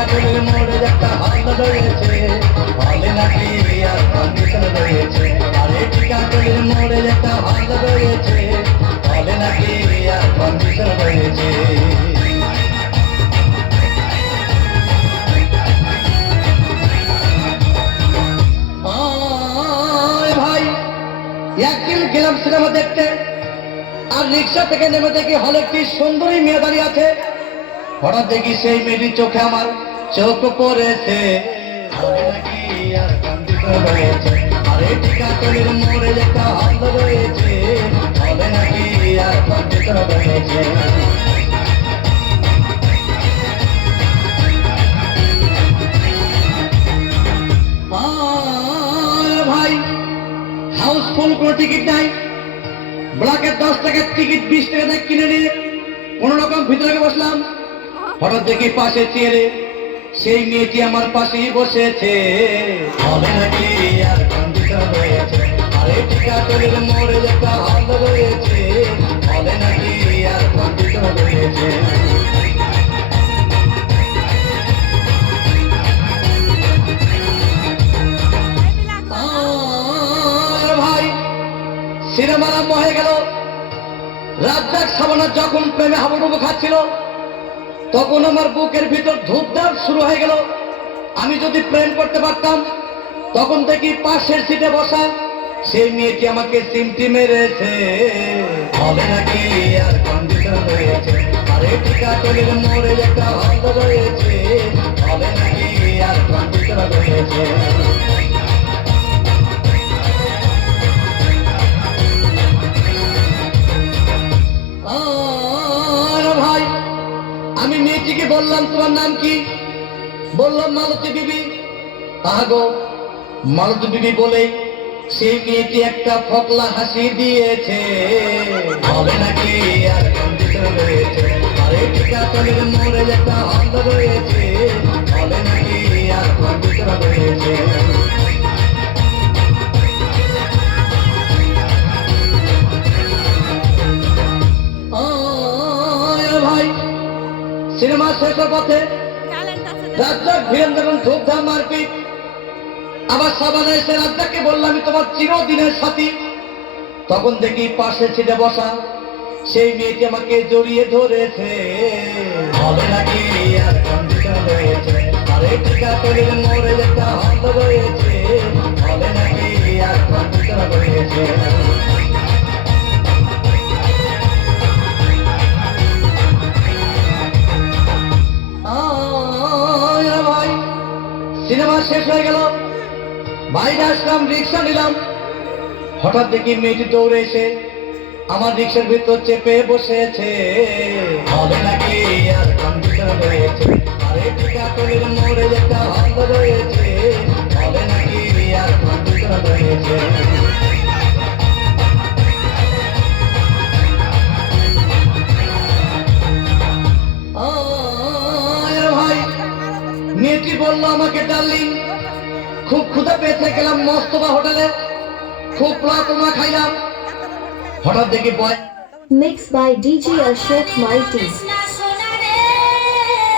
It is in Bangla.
টিকাতলির মোড়ে একটা হাল রয়েছে, হলে নাকি এয়ার কন্ডিশন রয়েছে। আরে টিকাতলির মোড়ে একটা হাল রয়েছে, হলে নাকি এয়ার কন্ডিশন রয়েছে। ভাই একদিন গেলাম সিনেমা দেখতে, আর রিক্সা থেকে নেমে দেখি হলে একটি সুন্দরী মেয়ে দাঁড়িয়ে আছে। হঠাৎ দেখি সেই মেয়েটির চোখে আমার চোখ পড়েছে, হলে নাকি এয়ার কন্ডিশন রয়েছে। আরে টিকাতলির মোড়ে একটা হাল রয়েছে, হলে নাকি এয়ার কন্ডিশন রয়েছে। ভাই হাউসফুল কোনো টিকিট নাই, ব্লকের 10 টাকার টিকিট 20 টাকা দিয়ে কিনে নিয়ে কোন রকম ভিতরে বসলাম। হঠাৎ দেখি পাশে চেয়ারে সেই মেয়েটি আমার পাশেই বসেছে, হলে নাকি এয়ার কন্ডিশন রয়েছে। আরে টিকাতলির মোড়ে একটা হাল রয়েছে, হলে নাকি এয়ার কন্ডিশন রয়েছে। ভাই সিনেমা আরম্ভ হয়ে গেল। রাজ্জাক সাবানা যখন প্রেমে হাবুডুবু খাচ্ছিল, তখন আমার বুকের ভিতর ধূপধাপ শুরু হয়ে গেল। আমি যদি প্রেম করতে পারতাম, তখন দেখি পাশের সিটে বসা সেই মেয়েটি আমাকে সিমটি মেরেছে, হলে নাকি এয়ার কন্ডিশন রয়েছে। আরে টিকাতলির মোড়ে একটা হাল রয়েছে, হলে নাকি এয়ার কন্ডিশন রয়েছে। ভাই আমি মেয়েটিকে বললাম তোমার নাম কি? বললাম মালতী বিবি। আগো মালতী বিবি বলে সেই মেয়েটি একটা ফকলা হাসি দিয়েছে, হলে নাকি এয়ার কন্ডিশন রয়েছে। আরে টিকাতলির মোড়ে একটা হাল রয়েছে, হলে নাকি এয়ার কন্ডিশন রয়েছে। ভাই সিনেমা শেষের পথে রাজ্জাক ভিলেন যখন ধূপধাম মারপিট, আবার সাবানা এসে রাজ্জাককে বললাম আমি তোমার চিরদিনের সাথী। তখন দেখি পাশে ছিটে বসা সেই মেয়েটি আমাকে জড়িয়ে ধরেছে, হলে নাকি এয়ার কন্ডিশন রয়েছে। আরে টিকাতলির মোড়ে একটা হাল রয়েছে, হলে নাকি এয়ার কন্ডিশন রয়েছে। ভাই সিনেমা শেষ হয়ে গেল, বাইরে আসলাম, রিক্সা নিলাম। হঠাৎ দেখি মেয়েটি দৌড়ে এসে আমার রিক্সার ভিতর চেপে বসেছে, হলে নাকি এয়ার কন্ডিশন রয়েছে। আরে টিকাতলির মোড়ে একটা হাল রয়েছে, হলে নাকি এয়ার কন্ডিশন রয়েছে। ভাই মেয়েটি বললো আমাকে ডার্লিং, খুব ক্ষুধা পেয়েছে, গেলাম মস্তবা হোটেলে, খুব প্লাতমা খাইলাম। হঠাৎ দেখি বয় Mixed by DJ Ashok Mighty.